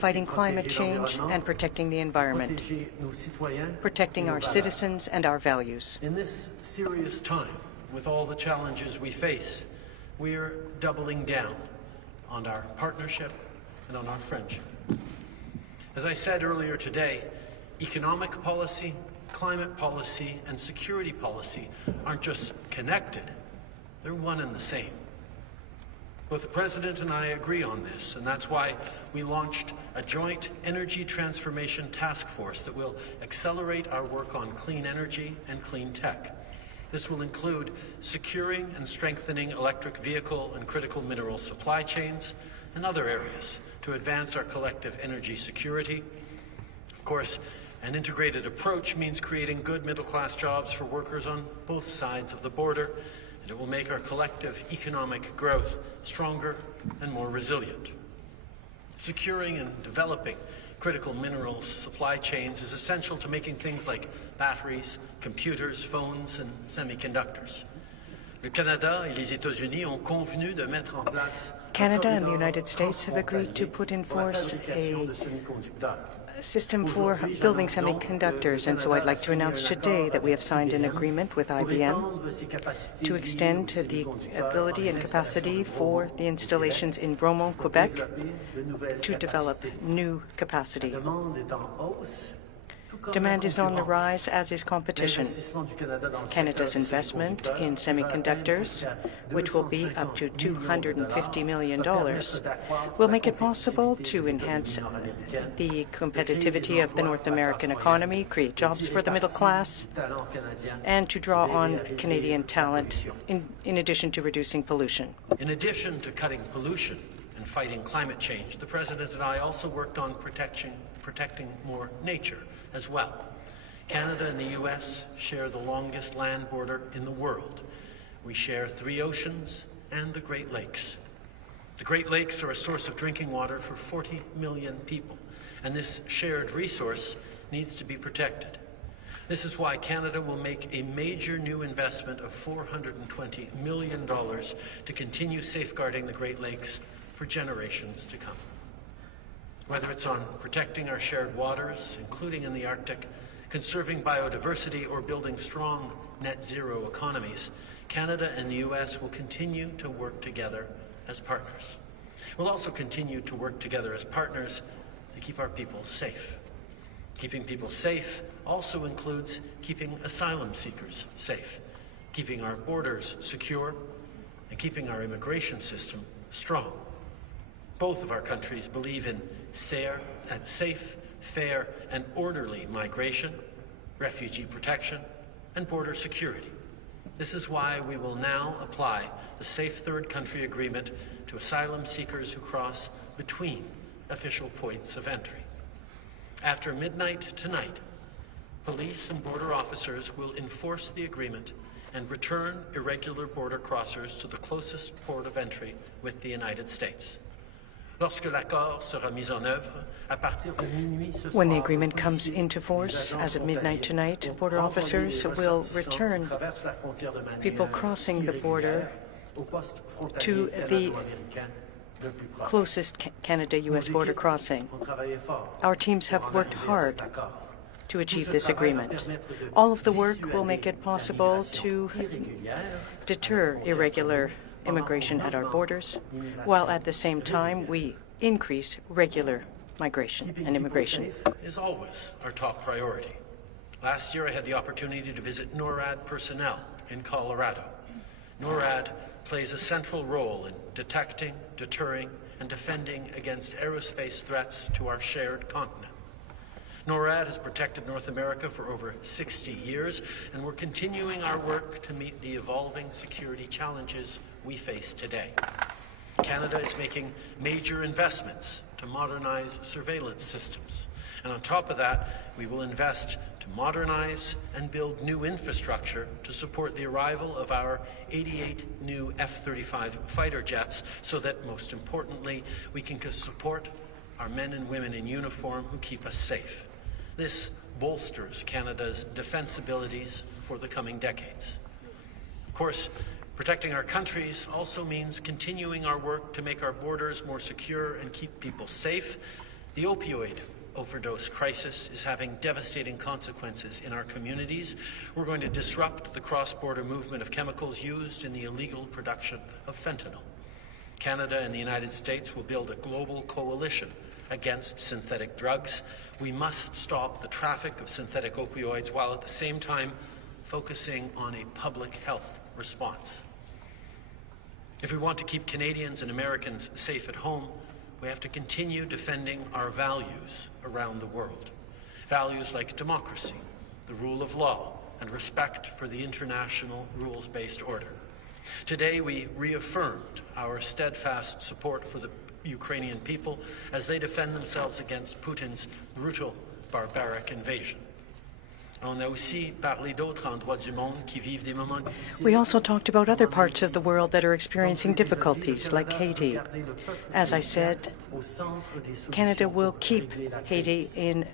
fighting climate change and protecting the environment, protecting our citizens and our values. In this serious time, with all the challenges we face, we're doubling down on our partnership and on our friendship. As I said earlier today, economic policy, climate policy, and security policy aren't just connected, they're one and the same. Both the President and I agree on this, and that's why we launched a joint energy transformation task force that will accelerate our work on clean energy and clean tech. This will include securing and strengthening electric vehicle and critical mineral supply chains and other areas to advance our collective energy security. Of course, an integrated approach means creating good middle-class jobs for workers on both sides of the border, and it will make our collective economic growth stronger and more resilient. Securing and developing critical minerals supply chains is essential to making things like batteries, computers, phones, and semiconductors. Le Canada et les États-Unis ont convenu de mettre en place Canada and the United States have agreed to put in force a system for building semiconductors, and so I'd like to announce today that we have signed an agreement with IBM to extend the ability and capacity for the installations in Bromont, Quebec, to develop new capacity. Demand is on the rise, as is competition. Canada's investment in semiconductors, which will be up to $250 million, will make it possible to enhance the competitivity of the North American economy, create jobs for the middle class, and to draw on Canadian talent in addition to reducing pollution. In addition to cutting pollution and fighting climate change, the President and I also worked on protecting more nature as well. Canada and the U.S. share the longest land border in the world. We share 3 oceans and the Great Lakes. The Great Lakes are a source of drinking water for 40 million people, and this shared resource needs to be protected. This is why Canada will make a major new investment of $420 million to continue safeguarding the Great Lakes for generations to come. Whether it's on protecting our shared waters, including in the Arctic, conserving biodiversity, or building strong net zero economies, Canada and the U.S. will continue to work together as partners. We'll also continue to work together as partners to keep our people safe. Keeping people safe also includes keeping asylum seekers safe, keeping our borders secure, and keeping our immigration system strong. Both of our countries believe in safe, fair, and orderly migration, refugee protection, and border security. This is why we will now apply the Safe Third Country Agreement to asylum seekers who cross between official points of entry. After midnight tonight, police and border officers will enforce the agreement and return irregular border crossers to the closest port of entry with the United States. When the agreement comes into force, as of midnight tonight, border officers will return people crossing the border to the closest Canada-U.S. border crossing. Our teams have worked hard to achieve this agreement. All of the work will make it possible to deter irregular immigration at our borders, while at the same time we increase regular migration and immigration. Is always our top priority. Last year I had the opportunity to visit NORAD personnel in Colorado. NORAD plays a central role in detecting, deterring, and defending against aerospace threats to our shared continent. NORAD has protected North America for over 60 years, and we're continuing our work to meet the evolving security challenges we face today. Canada is making major investments to modernize surveillance systems. And on top of that, we will invest to modernize and build new infrastructure to support the arrival of our 88 new F-35 fighter jets, so that, most importantly, we can support our men and women in uniform who keep us safe. This bolsters Canada's defense abilities for the coming decades. Of course, protecting our countries also means continuing our work to make our borders more secure and keep people safe. The opioid overdose crisis is having devastating consequences in our communities. We're going to disrupt the cross-border movement of chemicals used in the illegal production of fentanyl. Canada and the United States will build a global coalition against synthetic drugs. We must stop the traffic of synthetic opioids while at the same time focusing on a public health response. If we want to keep Canadians and Americans safe at home, we have to continue defending our values around the world. Values like democracy, the rule of law, and respect for the international rules-based order. Today, we reaffirmed our steadfast support for the Ukrainian people as they defend themselves against Putin's brutal, barbaric invasion. We also talked about other parts of the world that are experiencing difficulties, like Haiti. As I said, Canada will keep Haiti in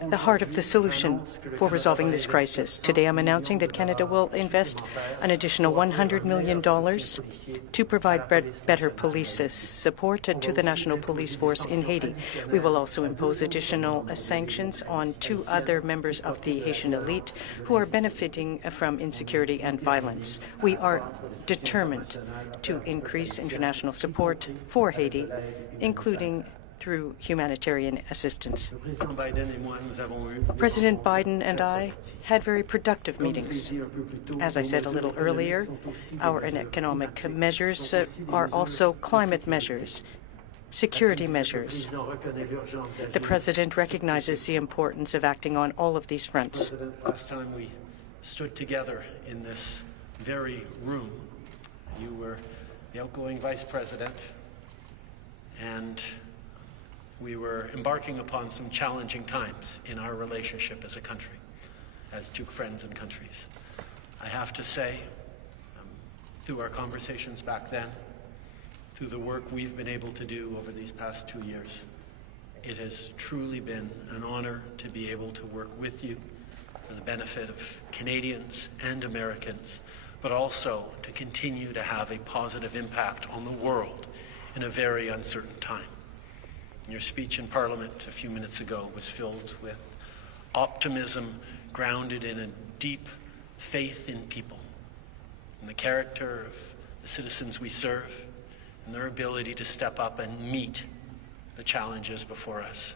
the heart of the solution for resolving this crisis. Today, I'm announcing that Canada will invest an additional $100 million to provide better police support to the National Police Force in Haiti. We will also impose additional sanctions on 2 other members of the Haitian elite who are benefiting from insecurity and violence. We are determined to increase international support for Haiti, including through humanitarian assistance. President Biden and I had very productive meetings. As I said a little earlier, our economic measures are also climate measures, security measures. The President recognizes the importance of acting on all of these fronts. Last time we stood together in this very room, you were the outgoing Vice President, and we were embarking upon some challenging times in our relationship as a country, as 2 friends and countries. I have to say, through our conversations back then, through the work we've been able to do over these past 2 years, it has truly been an honor to be able to work with you for the benefit of Canadians and Americans, but also to continue to have a positive impact on the world in a very uncertain time. Your speech in Parliament a few minutes ago was filled with optimism grounded in a deep faith in people, in the character of the citizens we serve, and their ability to step up and meet the challenges before us.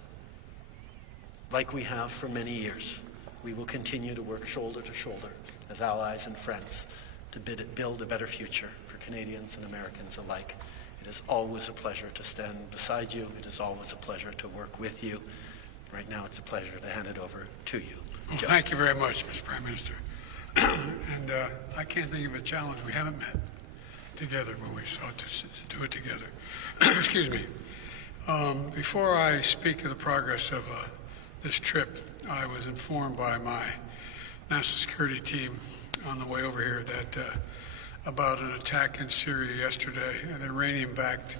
Like we have for many years, we will continue to work shoulder to shoulder as allies and friends to build a better future for Canadians and Americans alike. It is always a pleasure to stand beside you. It is always a pleasure to work with you. Right now, it's a pleasure to hand it over to you. Well, thank you very much, Mr. Prime Minister. And I can't think of a challenge we haven't met together when we sought to do it together. Excuse me. Before I speak of the progress of this trip, I was informed by my national security team on the way over here that about an attack in Syria yesterday. The Iranian-backed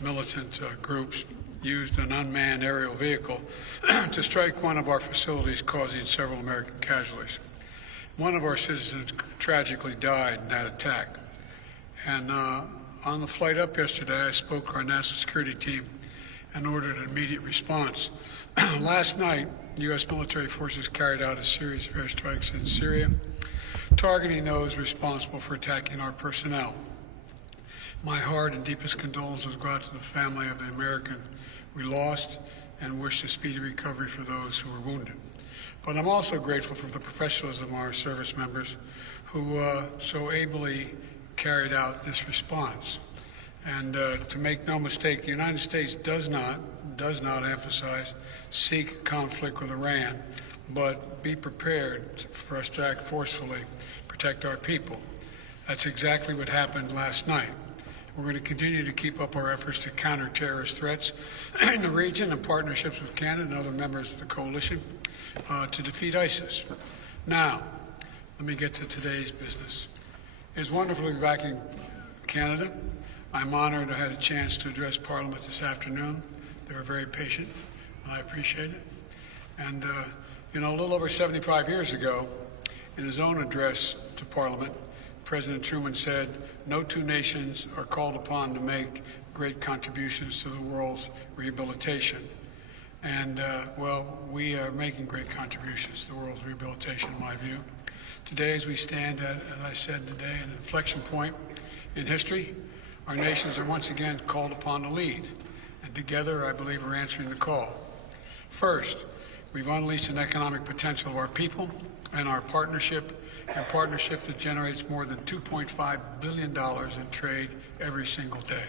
militant groups used an unmanned aerial vehicle to strike one of our facilities, causing several American casualties. One of our citizens tragically died in that attack. And on the flight up yesterday, I spoke to our national security team and ordered an immediate response. Last night, U.S. military forces carried out a series of airstrikes in Syria, targeting those responsible for attacking our personnel. My heart and deepest condolences go out to the family of the American we lost and wish a speedy recovery for those who were wounded. But I'm also grateful for the professionalism of our service members who so ably carried out this response. And to make no mistake, the United States does not emphasize seek conflict with Iran, but be prepared for us to act forcefully, protect our people. That's exactly what happened last night. We're going to continue to keep up our efforts to counter terrorist threats in the region in partnerships with Canada and other members of the coalition to defeat ISIS. Now, let me get to today's business. It's wonderful to be back in Canada. I'm honored I had a chance to address Parliament this afternoon. They were very patient, and I appreciate it. And you know, a little over 75 years ago, in his own address to Parliament, President Truman said, "No 2 nations are called upon to make great contributions to the world's rehabilitation. And, well, we are making great contributions to the world's rehabilitation, in my view. Today, as we stand at, as I said today, an inflection point in history, our nations are once again called upon to lead. And together, I believe we're answering the call. First, we've unleashed an economic potential of our people and our partnership that generates more than $2.5 billion in trade every single day.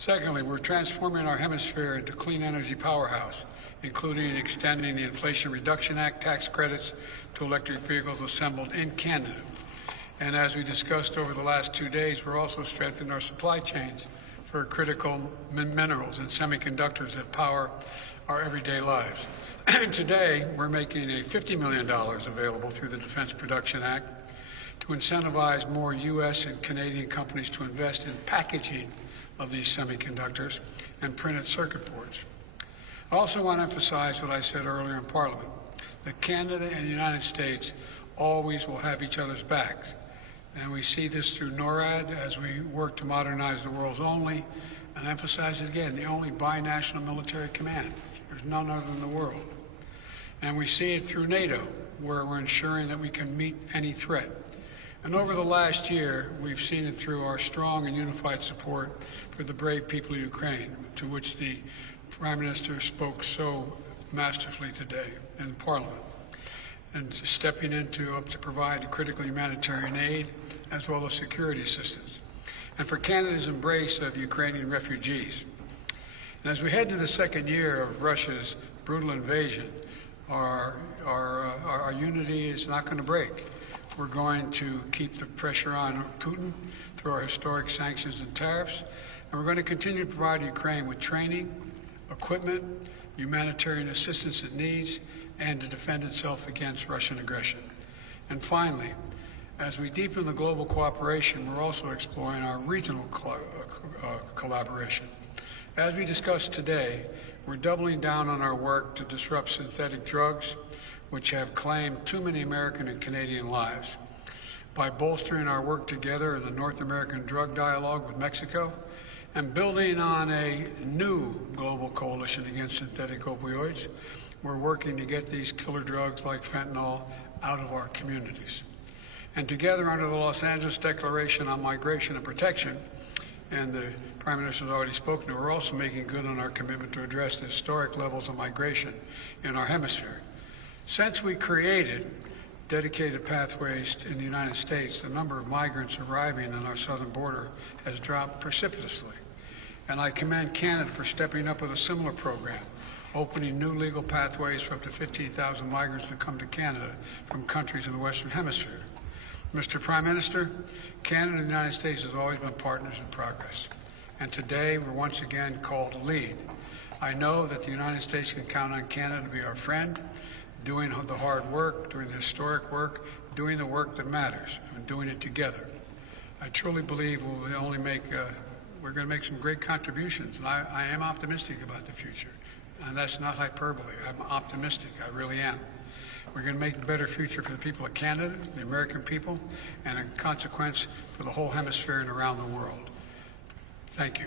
Secondly, we're transforming our hemisphere into a clean energy powerhouse, including extending the Inflation Reduction Act tax credits to electric vehicles assembled in Canada. And as we discussed over the last 2 days, we're also strengthening our supply chains for critical minerals and semiconductors that power our everyday lives. Today, we're making a $50 million available through the Defense Production Act to incentivize more U.S. and Canadian companies to invest in packaging of these semiconductors and printed circuit boards. I also want to emphasize what I said earlier in Parliament, that Canada and the United States always will have each other's backs. And we see this through NORAD as we work to modernize the world's only, and I emphasize it again, the only binational military command. There's none other than the world. And we see it through NATO, where we're ensuring that we can meet any threat. And over the last year, we've seen it through our strong and unified support for the brave people of Ukraine, to which the Prime Minister spoke so masterfully today in Parliament, and stepping up to provide critical humanitarian aid as well as security assistance, and for Canada's embrace of Ukrainian refugees. And as we head to the second year of Russia's brutal invasion, our unity is not going to break. We're going to keep the pressure on Putin through our historic sanctions and tariffs, and we're going to continue to provide Ukraine with training, equipment, humanitarian assistance it needs, and to defend itself against Russian aggression. And finally, as we deepen the global cooperation, we're also exploring our regional collaboration. As we discussed today, we're doubling down on our work to disrupt synthetic drugs, which have claimed too many American and Canadian lives, by bolstering our work together in the North American drug dialogue with Mexico, and building on a new global coalition against synthetic opioids. We're working to get these killer drugs like fentanyl out of our communities. And together, under the Los Angeles Declaration on Migration and Protection, and the Prime Minister has already spoken to, we're also making good on our commitment to address the historic levels of migration in our hemisphere. Since we created dedicated pathways in the United States, the number of migrants arriving on our southern border has dropped precipitously. And I commend Canada for stepping up with a similar program, opening new legal pathways for up to 15,000 migrants to come to Canada from countries in the Western Hemisphere. Mr. Prime Minister, Canada and the United States has always been partners in progress. And today, we're once again called to lead. I know that the United States can count on Canada to be our friend, doing the hard work, doing the historic work, doing the work that matters, and doing it together. I truly believe we're going to make some great contributions, and I am optimistic about the future. And that's not hyperbole. I'm optimistic. I really am. We're going to make a better future for the people of Canada, the American people, and in consequence for the whole hemisphere and around the world. Thank you.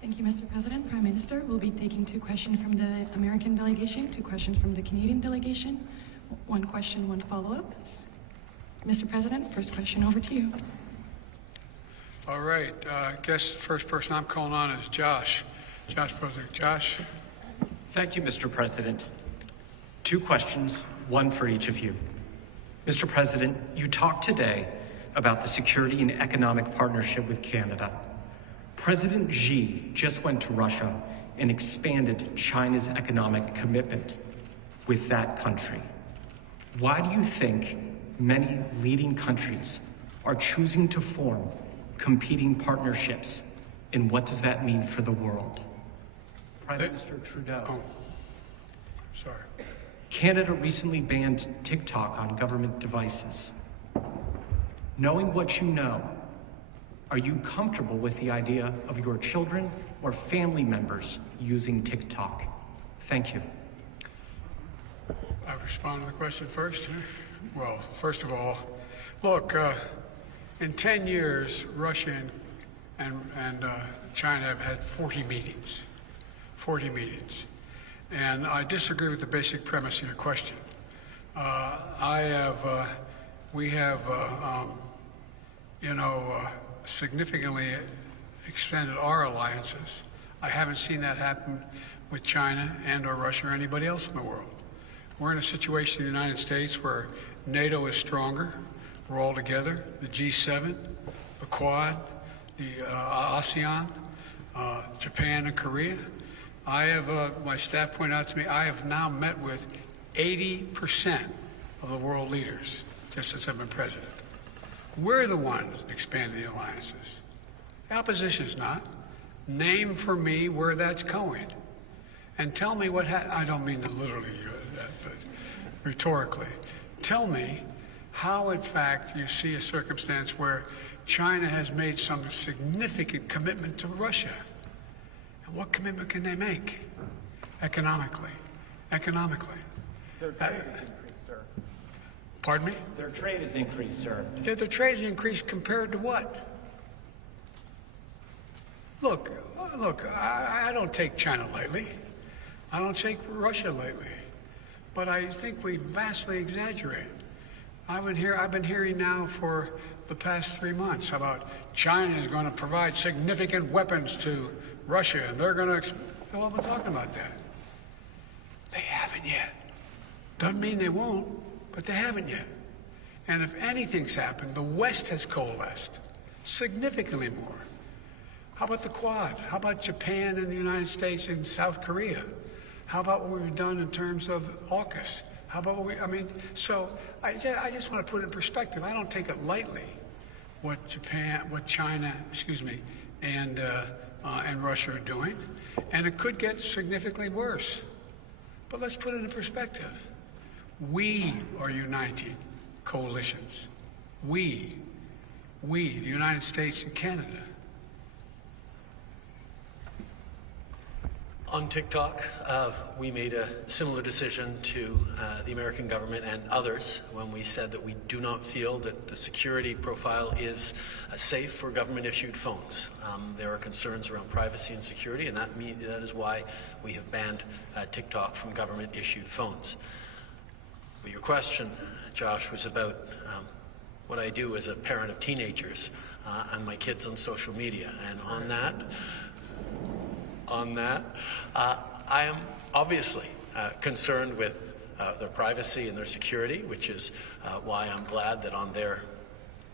Thank you, Mr. President. Prime Minister, we'll be taking 2 questions from the American delegation, 2 questions from the Canadian delegation. 1 question, 1 follow-up. Mr. President, first question over to you. All right. I guess the first person I'm calling on is Josh. Josh Brother. Josh. Thank you, Mr. President. 2 questions, 1 for each of you. Mr. President, you talked today about the security and economic partnership with Canada. President Xi just went to Russia and expanded China's economic commitment with that country. Why do you think many leading countries are choosing to form competing partnerships, and what does that mean for the world? Prime Minister Trudeau. Oh, sorry. Canada recently banned TikTok on government devices. Knowing what you know, are you comfortable with the idea of your children or family members using TikTok? Thank you. I'll respond to the question first. Well, first of all, look, in 10 years, Russia and China have had 40 meetings. 40 meetings. And I disagree with the basic premise of your question. We have significantly expanded our alliances. I haven't seen that happen with China and or Russia or anybody else in the world. We're in a situation in the United States where NATO is stronger. We're all together. The G7, the Quad, the ASEAN, Japan and Korea. I have, my staff pointed out to me, I have now met with 80% of the world leaders just since I've been president. We're the ones expanding the alliances. The opposition's not. Name for me where that's going. And tell me what I don't mean to literally that, but rhetorically. Tell me how, in fact, you see a circumstance where China has made some significant commitment to Russia. And what commitment can they make? Economically. Economically. Their trade has increased, sir. Pardon me? Their trade has increased, sir. Yeah, their trade has increased compared to what? Look, I don't take China lightly. I don't take Russia lightly. But I think we vastly exaggerate. I've been hearing now for the past 3 months about China is going to provide significant weapons to Russia, and they're going to... Well, I've been talking about that. They haven't yet. Doesn't mean they won't, but they haven't yet. And if anything's happened, the West has coalesced significantly more. How about the Quad? How about Japan and the United States and South Korea? How about what we've done in terms of AUKUS? How about so I just want to put it in perspective. I don't take it lightly what China, and Russia are doing. And it could get significantly worse. But let's put it in perspective. We are uniting coalitions. We, the United States and Canada. On TikTok, we made a similar decision to the American government and others when we said that we do not feel that the security profile is safe for government-issued phones. There are concerns around privacy and security, and that is why we have banned TikTok from government-issued phones. But your question, Josh, was about what I do as a parent of teenagers and my kids on social media. And on that, I am obviously concerned with their privacy and their security, which is why I'm glad that on their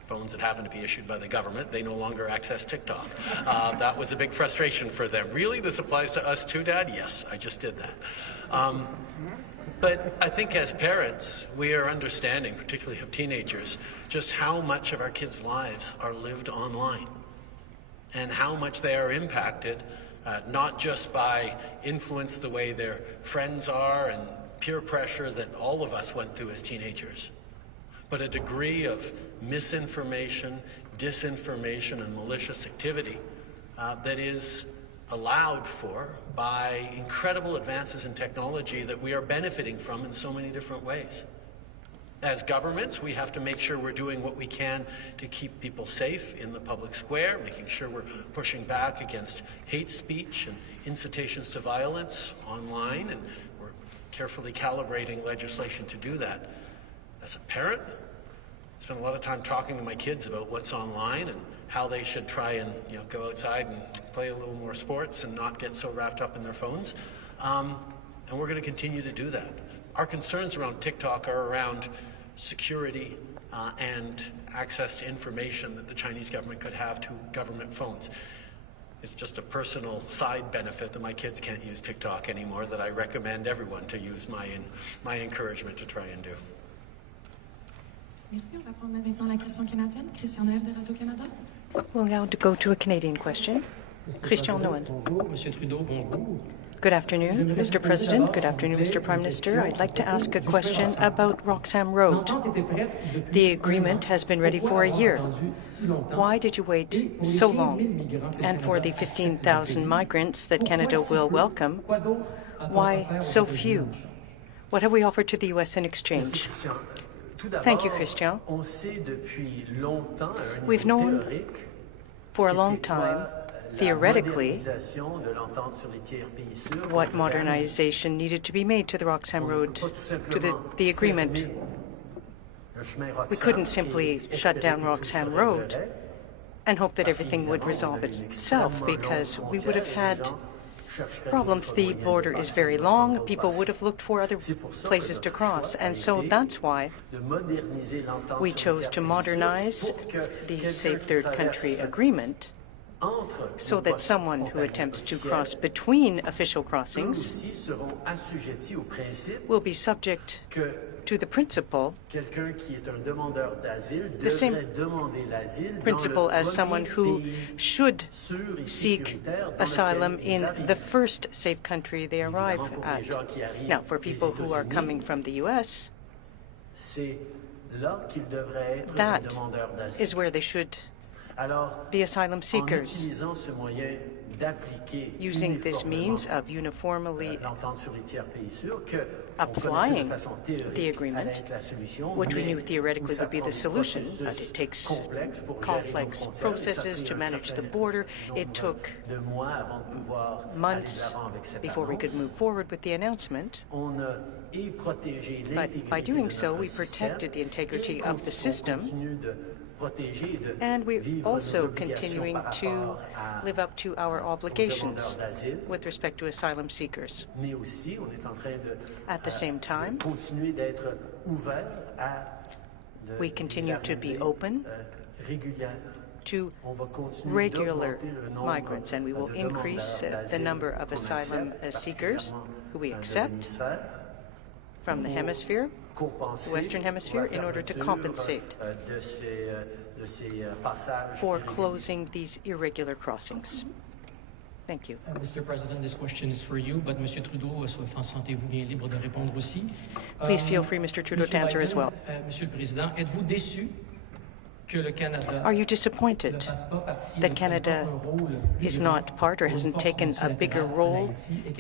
phones that happen to be issued by the government, they no longer access TikTok. That was a big frustration for them. Really? This applies to us too, Dad? Yes, I just did that. But I think as parents, we are understanding, particularly of teenagers, just how much of our kids' lives are lived online and how much they are impacted not just by influence the way their friends are and peer pressure that all of us went through as teenagers, but a degree of misinformation, disinformation, and malicious activity that is allowed for by incredible advances in technology that we are benefiting from in so many different ways. As governments, we have to make sure we're doing what we can to keep people safe in the public square, making sure we're pushing back against hate speech and incitations to violence online, and we're carefully calibrating legislation to do that. As a parent, I spend a lot of time talking to my kids about what's online and how they should try and go outside and play a little more sports and not get so wrapped up in their phones. And we're going to continue to do that. Our concerns around TikTok are around security and access to information that the Chinese government could have to government phones. It's just a personal side benefit that my kids can't use TikTok anymore that I recommend everyone to use my encouragement to try and do. Merci. On va prendre maintenant la question canadienne. Christian Noël de Radio-Canada. We'll now go to a Canadian question. Christian Noël. Bonjour, Monsieur Trudeau, bonjour. Good afternoon, Mr. President. Good afternoon, Mr. Prime Minister. I'd like to ask a question about Roxham Road. The agreement has been ready for a year. Why did you wait so long? And for the 15,000 migrants that Canada will welcome, why so few? What have we offered to the U.S. in exchange? Thank you, Christian. We've known for a long time theoretically, what modernization needed to be made to the Roxham Road, to the agreement. We couldn't simply shut down Roxham Road and hope that everything would resolve itself, because we would have had problems. The border is very long. People would have looked for other places to cross. And so that's why we chose to modernize the Safe Third Country Agreement, so that someone who attempts to cross between official crossings will be subject to the principle, the same principle as someone who should seek asylum in the first safe country they arrive at. Now, for people who are coming from the U.S., that is where they should be asylum seekers. Using this means of uniformly applying the agreement, which we knew theoretically would be the solution, but it takes complex processes to manage the border. It took months before we could move forward with the announcement. But by doing so, we protected the integrity of the system, and we're also continuing to live up to our obligations with respect to asylum seekers. At the same time, we continue to be open to regular migrants, and we will increase the number of asylum seekers who we accept from the hemisphere, the Western Hemisphere, in order to compensate for closing these irregular crossings. Thank you. Mr. President, this question is for you, but Monsieur Trudeau, sentez-vous bien libre de répondre aussi. Please feel free, Mr. Trudeau, to answer as well. Monsieur le Président, êtes-vous déçu que le Canada Are you disappointed that Canada is not part or hasn't taken a bigger role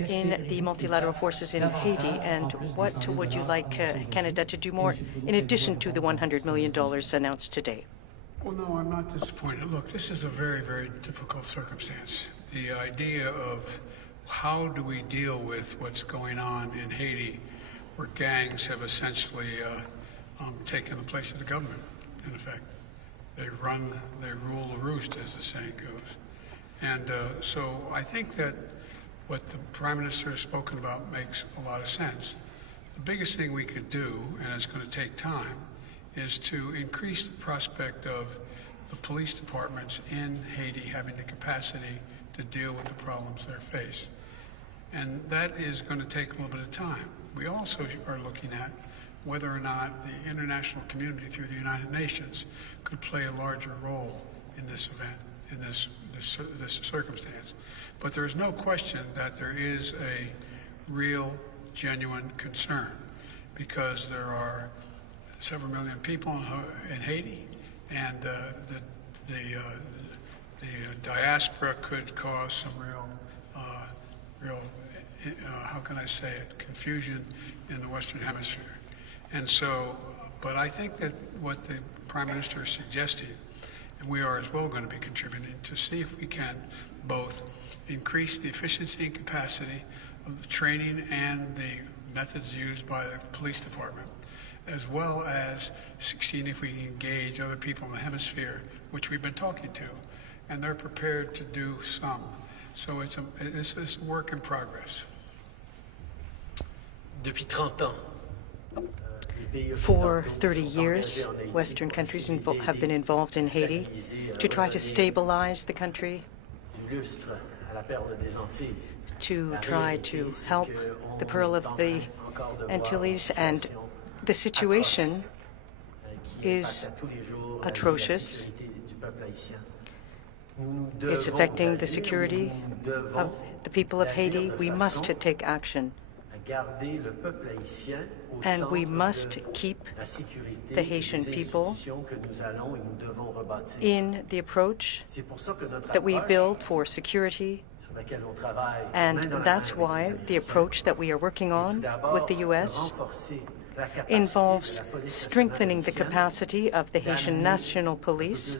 in the multilateral forces in Haiti? And what would you like Canada to do more in addition to the $100 million announced today? Well, no, I'm not disappointed. Look, this is a very, very difficult circumstance. The idea of how do we deal with what's going on in Haiti, where gangs have essentially taken the place of the government, in effect. They rule the roost, as the saying goes. And so I think that what the Prime Minister has spoken about makes a lot of sense. The biggest thing we could do, and it's going to take time, is to increase the prospect of the police departments in Haiti having the capacity to deal with the problems they're faced. And that is going to take a little bit of time. We also are looking at whether or not the international community through the United Nations could play a larger role in this event, in this circumstance. But there is no question that there is a real, genuine concern, because there are several million people in Haiti, and the diaspora could cause some real, how can I say it, confusion in the Western Hemisphere. And so, but I think that what the Prime Minister is suggesting, and we are as well going to be contributing, to see if we can both increase the efficiency and capacity of the training and the methods used by the police department, as well as seeing if we can engage other people in the hemisphere, which we've been talking to, and they're prepared to do some. So it's a work in progress. Depuis 30 ans, For 30 years, Western countries have been involved in Haiti to try to stabilize the country, to try to help the Pearl of the Antilles, and the situation is atrocious. It's affecting the security of the people of Haiti. We must take action, and we must keep the Haitian people in the approach that we build for security. And that's why the approach that we are working on with the U.S. involves strengthening the capacity of the Haitian National Police,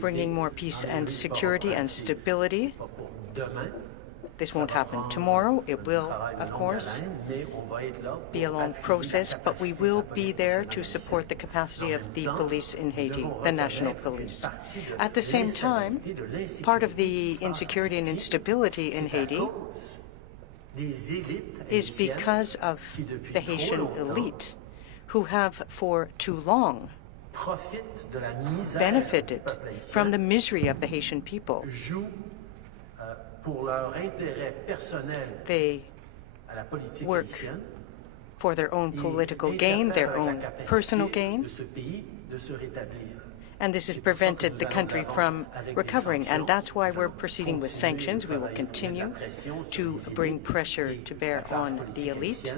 bringing more peace and security and stability. This won't happen tomorrow. It will, of course, be a long process, but we will be there to support the capacity of the police in Haiti, the national police. At the same time, part of the insecurity and instability in Haiti is because of the Haitian elite, who have for too long benefited from the misery of the Haitian people. They work for their own political gain, their own personal gain, and this has prevented the country from recovering, and that's why we're proceeding with sanctions. We will continue to bring pressure to bear on the elite,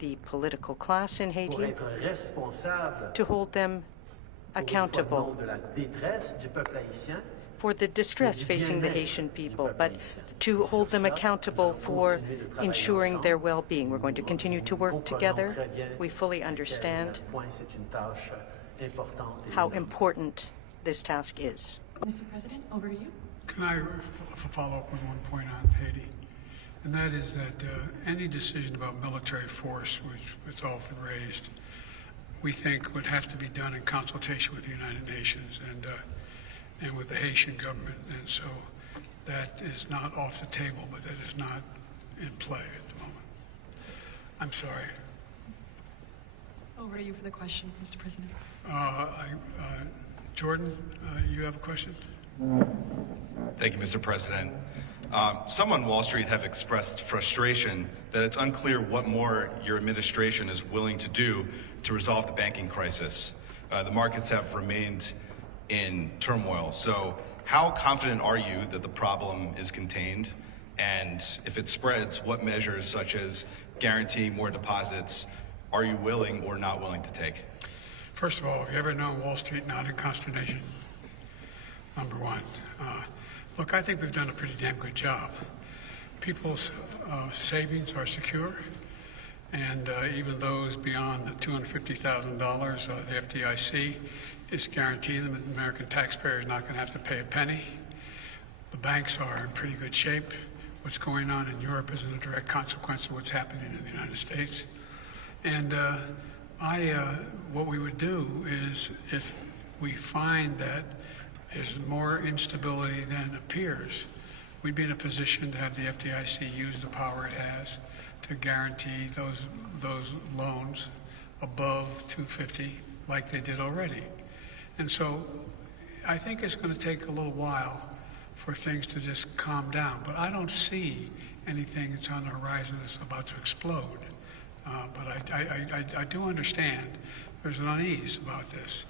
the political class in Haiti, to hold them accountable for the distress facing the Haitian people, but to hold them accountable for ensuring their well-being. We're going to continue to work together. We fully understand how important this task is. Mr. President, over to you. Can I follow up with one point on Haiti? And that is that any decision about military force, which was often raised, we think would have to be done in consultation with the United Nations and with the Haitian government. And so that is not off the table, but that is not in play at the moment. I'm sorry. Over to you for the question, Mr. President. Jordan, you have a question? Thank you, Mr. President. Some on Wall Street have expressed frustration that it's unclear what more your administration is willing to do to resolve the banking crisis. The markets have remained in turmoil. So how confident are you that the problem is contained? And if it spreads, what measures, such as guaranteeing more deposits, are you willing or not willing to take? First of all, have you ever known Wall Street not in consternation? Number one. Look, I think we've done a pretty damn good job. People's savings are secure, and even those beyond the $250,000, the FDIC is guaranteeing them that the American taxpayer is not going to have to pay a penny. The banks are in pretty good shape. What's going on in Europe isn't a direct consequence of what's happening in the United States. And what we would do is, if we find that there's more instability than appears, we'd be in a position to have the FDIC use the power it has to guarantee those loans above 250, like they did already. And so I think it's going to take a little while for things to just calm down. But I don't see anything that's on the horizon that's about to explode. But I do understand there's an unease about this.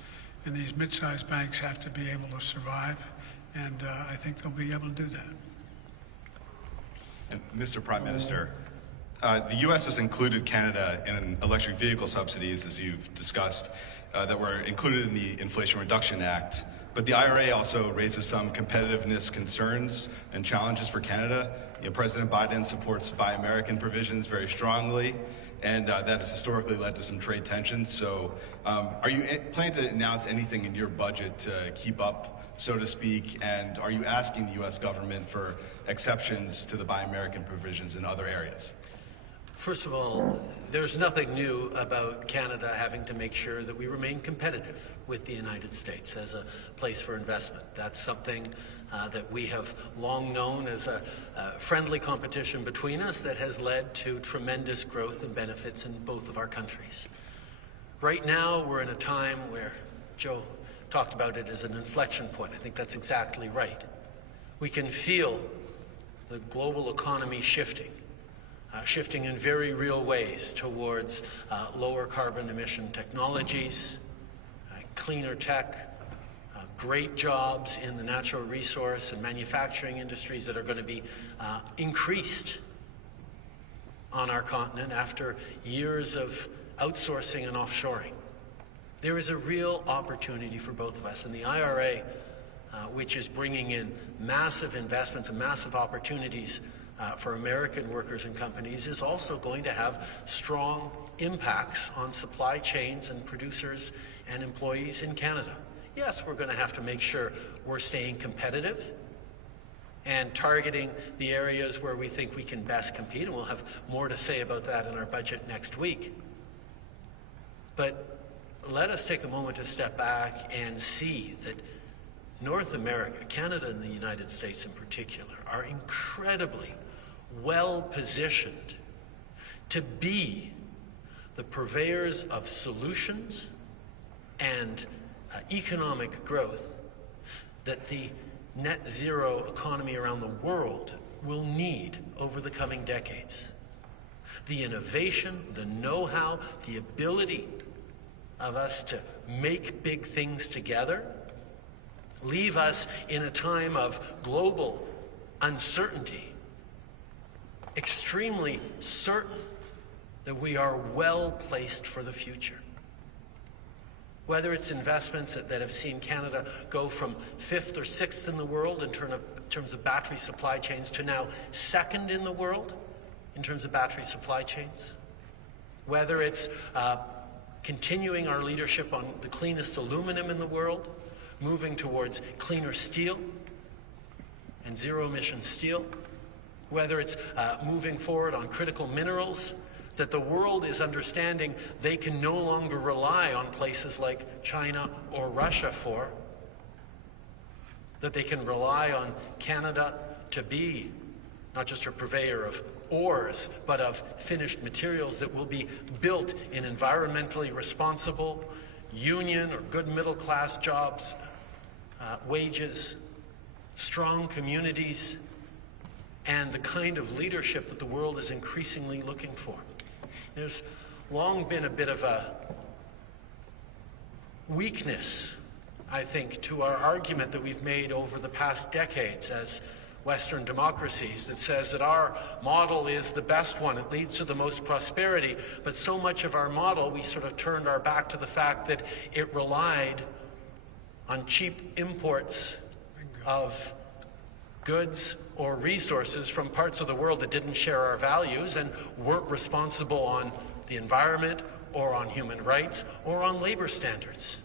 And these mid-sized banks have to be able to survive. And I think they'll be able to do that. Mr. Prime Minister, the U.S. has included Canada in electric vehicle subsidies, as you've discussed, that were included in the Inflation Reduction Act. But the IRA also raises some competitiveness concerns and challenges for Canada. President Biden supports Buy American provisions very strongly, and that has historically led to some trade tensions. So are you planning to announce anything in your budget to keep up, so to speak, and are you asking the U.S. government for exceptions to the Buy American provisions in other areas? First of all, there's nothing new about Canada having to make sure that we remain competitive with the United States as a place for investment. That's something that we have long known as a friendly competition between us that has led to tremendous growth and benefits in both of our countries. Right now, we're in a time where Joe talked about it as an inflection point. I think that's exactly right. We can feel the global economy shifting in very real ways towards lower carbon emission technologies, cleaner tech, great jobs in the natural resource and manufacturing industries that are going to be increased on our continent after years of outsourcing and offshoring. There is a real opportunity for both of us, and the IRA, which is bringing in massive investments and massive opportunities for American workers and companies is also going to have strong impacts on supply chains and producers and employees in Canada. Yes, we're going to have to make sure we're staying competitive and targeting the areas where we think we can best compete, and we'll have more to say about that in our budget next week. But let us take a moment to step back and see that North America, Canada and the United States in particular, are incredibly well positioned to be the purveyors of solutions and economic growth that the net zero economy around the world will need over the coming decades. The innovation, the know-how, the ability of us to make big things together leave us in a time of global uncertainty, extremely certain that we are well placed for the future. Whether it's investments that have seen Canada go from 5th or 6th in the world in terms of battery supply chains to now 2nd in the world in terms of battery supply chains. Whether it's continuing our leadership on the cleanest aluminum in the world, moving towards cleaner steel and zero-emission steel. Whether it's moving forward on critical minerals that the world is understanding they can no longer rely on places like China or Russia for, that they can rely on Canada to be not just a purveyor of ores, but of finished materials that will be built in environmentally responsible, union or good middle class jobs, wages, strong communities, and the kind of leadership that the world is increasingly looking for. There's long been a bit of a weakness, I think, to our argument that we've made over the past decades as Western democracies that says that our model is the best one, it leads to the most prosperity, but so much of our model, we sort of turned our back to the fact that it relied on cheap imports of goods or resources from parts of the world that didn't share our values and weren't responsible on the environment or on human rights or on labor standards.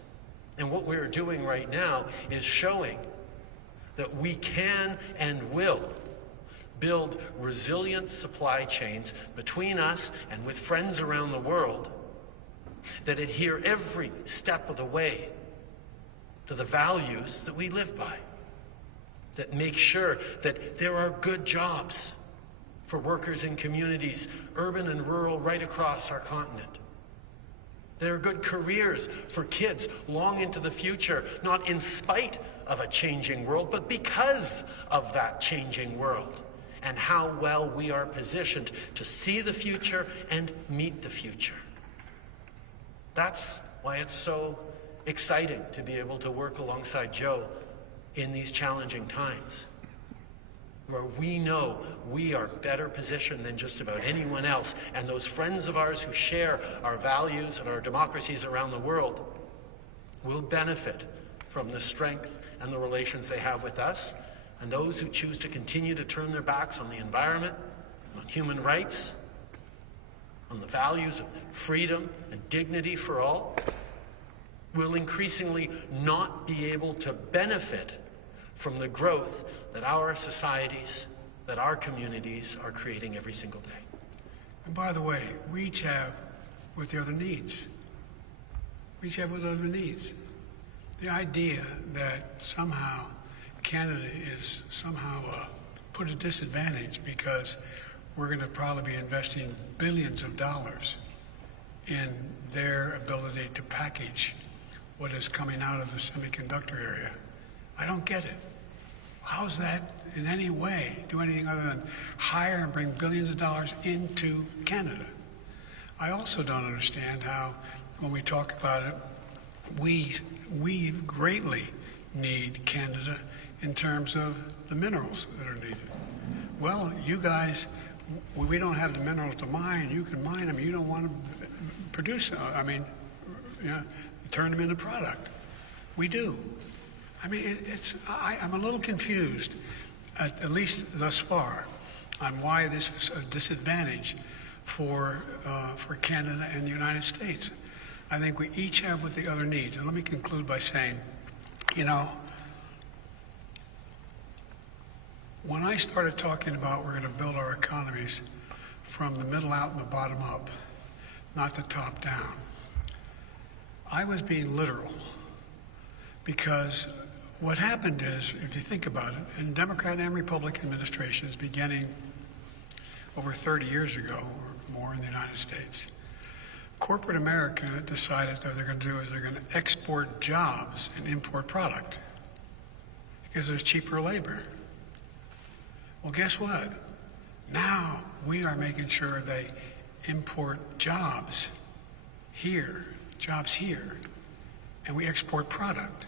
And what we're doing right now is showing that we can and will build resilient supply chains between us and with friends around the world that adhere every step of the way to the values that we live by, that make sure that there are good jobs for workers in communities, urban and rural, right across our continent. There are good careers for kids long into the future, not in spite of a changing world, but because of that changing world, and how well we are positioned to see the future and meet the future. That's why it's so exciting to be able to work alongside Joe in these challenging times, where we know we are better positioned than just about anyone else, and those friends of ours who share our values and our democracies around the world will benefit from the strength and the relations they have with us, and those who choose to continue to turn their backs on the environment, on human rights, on the values of freedom and dignity for all, will increasingly not be able to benefit from the growth that our societies, that our communities are creating every single day. And by the way, we each have with the other needs. We each have with other needs. The idea that somehow Canada is somehow put at a disadvantage because we're going to probably be investing billions of dollars in their ability to package what is coming out of the semiconductor area. I don't get it. How's that in any way do anything other than hire and bring billions of dollars into Canada? I also don't understand how, when we talk about it, we greatly need Canada in terms of the minerals that are needed. Well, you guys, we don't have the minerals to mine. You can mine them. You don't want to produce, turn them into product. We do. I mean, I'm a little confused, at least thus far, on why this is a disadvantage for Canada and the United States. I think we each have what the other needs. And let me conclude by saying, you know, when I started talking about we're going to build our economies from the middle out and the bottom up, not the top down, I was being literal. Because what happened is, if you think about it, in Democrat and Republican administrations beginning over 30 years ago or more in the United States, corporate America decided that what they're going to do is they're going to export jobs and import product because there's cheaper labor. Well, guess what? Now we are making sure they import jobs here, and we export product.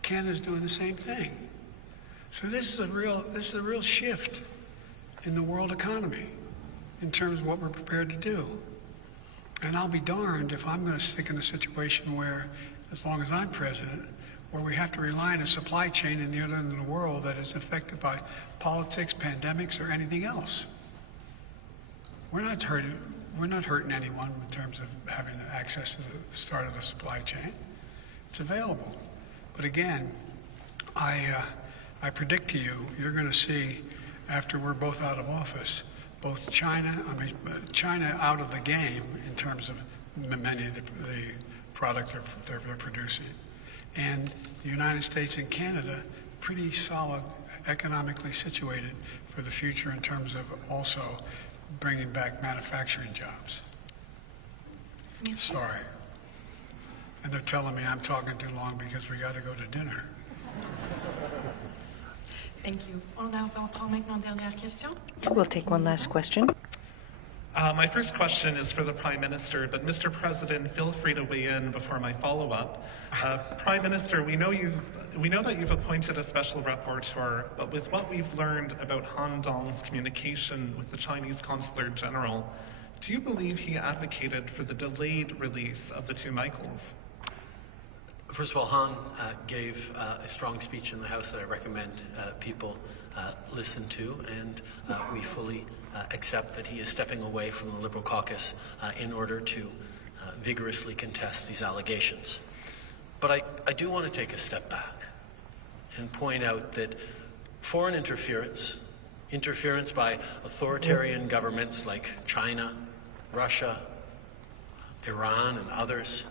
Canada's doing the same thing. So this is a real shift in the world economy in terms of what we're prepared to do. And I'll be darned if I'm going to stick in a situation where, as long as I'm president, where we have to rely on a supply chain in the other end of the world that is affected by politics, pandemics, or anything else. We're not hurting anyone in terms of having access to the start of the supply chain. It's available. But again, I predict to you, you're going to see, after we're both out of office, both China out of the game in terms of many of the product they're producing, and the United States and Canada pretty solid, economically situated for the future in terms of also bringing back manufacturing jobs. Sorry. And they're telling me I'm talking too long because we got to go to dinner. Thank you. On va prendre maintenant dernière question. We'll take one last question. My first question is for the Prime Minister, but Mr. President, feel free to weigh in before my follow-up. Prime Minister, we know that you've appointed a special rapporteur, but with what we've learned about Han Dong's communication with the Chinese Consular General, do you believe he advocated for the delayed release of the two Michaels? First of all, Han gave a strong speech in the House that I recommend people listen to, and we fully accept that he is stepping away from the Liberal caucus in order to vigorously contest these allegations. But I do want to take a step back and point out that foreign interference by authoritarian governments like China, Russia, Iran, and others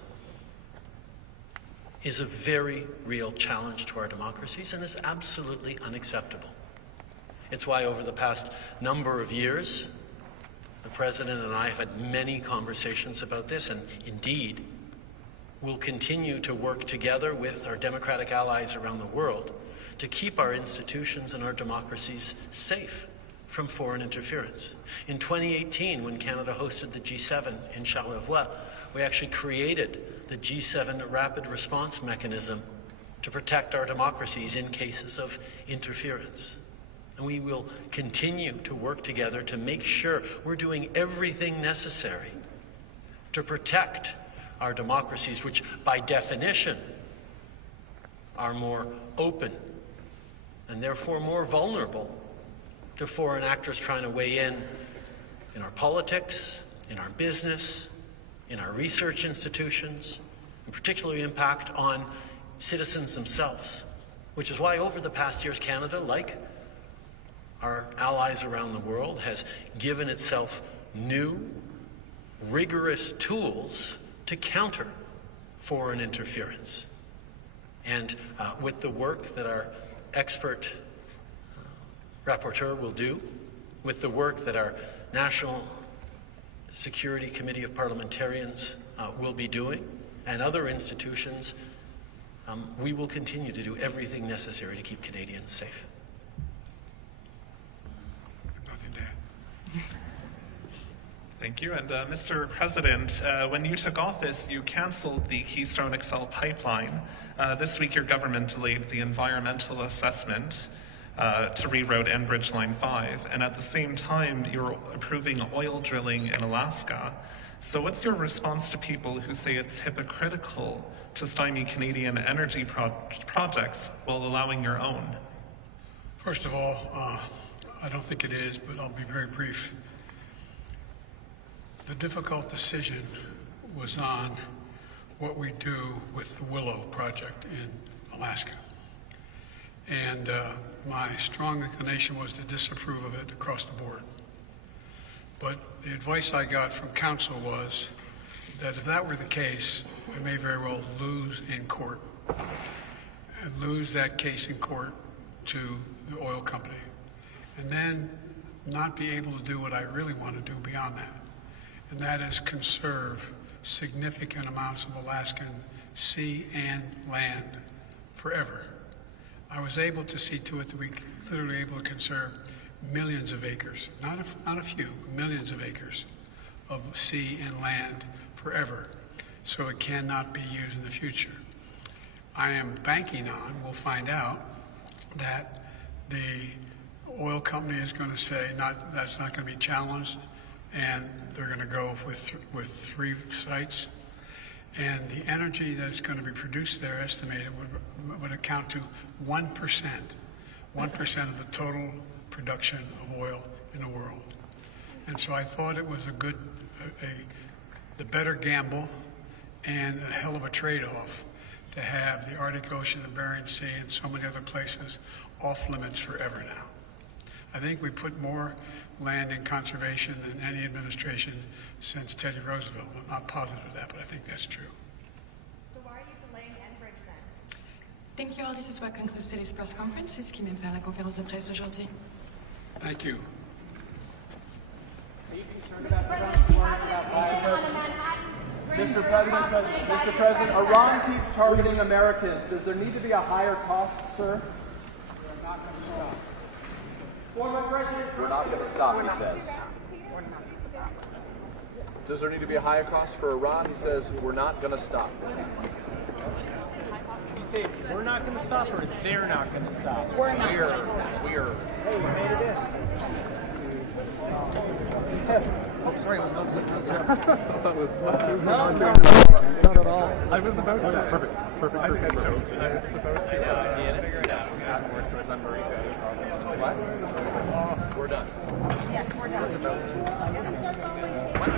is a very real challenge to our democracies and is absolutely unacceptable. It's why over the past number of years, the President and I have had many conversations about this, and indeed, we'll continue to work together with our democratic allies around the world to keep our institutions and our democracies safe from foreign interference. In 2018, when Canada hosted the G7 in Charlevoix, we actually created the G7 Rapid Response Mechanism to protect our democracies in cases of interference. And we will continue to work together to make sure we're doing everything necessary to protect our democracies, which by definition are more open and therefore more vulnerable to foreign actors trying to weigh in our politics, in our business, in our research institutions, and particularly impact on citizens themselves, which is why over the past years Canada, like our allies around the world, has given itself new, rigorous tools to counter foreign interference. And with the work that our expert rapporteur will do, with the work that our National Security Committee of Parliamentarians will be doing, and other institutions, we will continue to do everything necessary to keep Canadians safe. Nothing to add. Thank you. And Mr. President, when you took office, you canceled the Keystone XL pipeline. This week, your government delayed the environmental assessment to reroute Enbridge Line 5, and at the same time, you're approving oil drilling in Alaska. So what's your response to people who say it's hypocritical to stymie Canadian energy projects while allowing your own? First of all, I don't think it is, but I'll be very brief. The difficult decision was on what we do with the Willow project in Alaska. And my strong inclination was to disapprove of it across the board. But the advice I got from counsel was that if that were the case, we may very well lose in court and lose that case in court to the oil company, and then not be able to do what I really want to do beyond that, and that is conserve significant amounts of Alaskan sea and land forever. I was able to see to it that we literally able to conserve millions of acres, not a few, millions of acres of sea and land forever, so it cannot be used in the future. I am banking on, we'll find out, that the oil company is going to say that's not going to be challenged, and they're going to go with 3 sites. And the energy that's going to be produced there, estimated, would account to 1% of the total production of oil in the world. And so I thought it was the better gamble and a hell of a trade-off to have the Arctic Ocean, the Bering Sea, and so many other places off limits forever now. I think we put more land in conservation than any administration since Teddy Roosevelt. I'm not positive of that, but I think that's true. So why are you delaying Enbridge then? Thank you all. This is what concludes today's press conference. C'est ce qui met fin à la conférence de presse d'aujourd'hui. Thank you. Mr. President, Iran keeps targeting Americans. Does there need to be a higher cost, sir? We're not going to stop, he says. Does there need to be a higher cost for Iran? He says, we're not going to stop. You say, we're not going to stop, or they're not going to stop? We're. Hey, you made it in. Oh, sorry, I was about to No, not at all. I was about to. Perfect. I think I chose. I was about to. Figure it out. Afterwards, towards America. What? We're done. Yes, we're done. What?